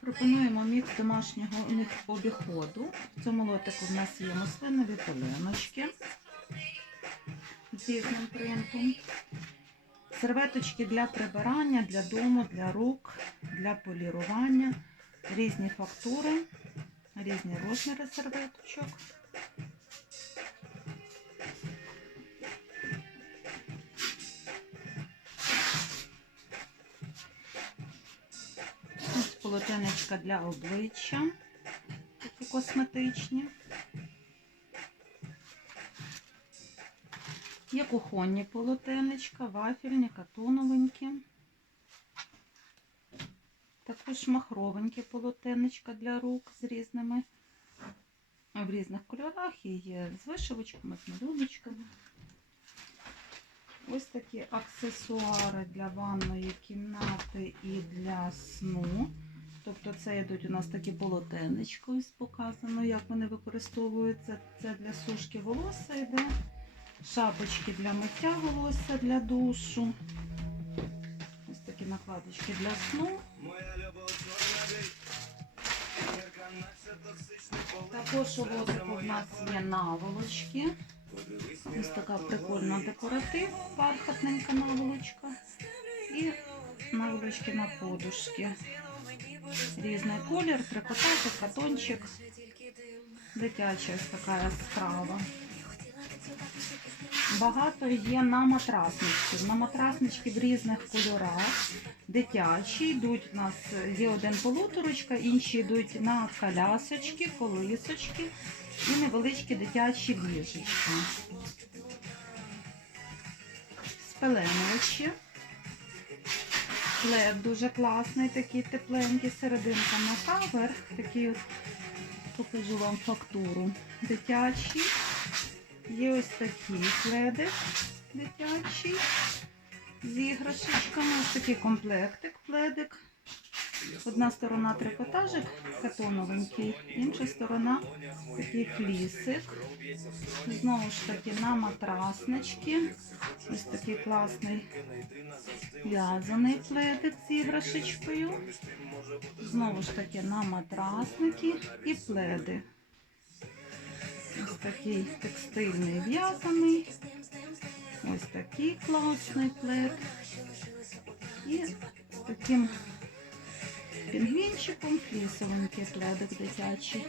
Пропонуємо мікс домашнього обіходу. В цьому лотику в нас є муслинові полиночки з різним принтом. Серветочки для прибирання, для дому, для рук, для полірування, різні фактури, різні розміри серветочок. Полотенечка для обличчя, такі косметичні. Є кухонні полотенечка, вафельні, катоновенькі. Також махровенькі полотенечка для рук з різними в різних кольорах і є з вишивочками, з малюночками. Ось такі аксесуари для ванної кімнати і для сну. Тобто це йдуть у нас такі полотенечка, ось показано, як вони використовуються. Це для сушки волосся йде, шапочки для миття волосся для душу. Ось такі накладочки для сну. Також у лотику в нас є наволочки. Ось така прикольна декоратив, бархатненька наволочка. І наволочки на подушки. Різний колір, трикотажик, катончик. Дитяча така яскрава. Багато є на матрасничків. На матраснички в різних кольорах. Дитячі йдуть у нас є один полуторочка, інші йдуть на колясочки, колисочки і невеличкі дитячі ліжечка. Спеленовичі. Плед дуже класний, такий тепленький, серединка на верх, такий от, покажу вам фактуру. Дитячий. Є ось такі пледи дитячі з іграшечками. Ось такий комплектик, пледик. Одна сторона трикотажик катоновенький, інша сторона такий флісик. Знову ж таки на матраснички. Ось такий класний в'язаний пледик з іграшечкою. Знову ж таки на матрасники і пледи. Ось такий текстильний в'язаний. Ось такий класний плед. І з таким пінгвінчиком флісовенький пледик дитячий.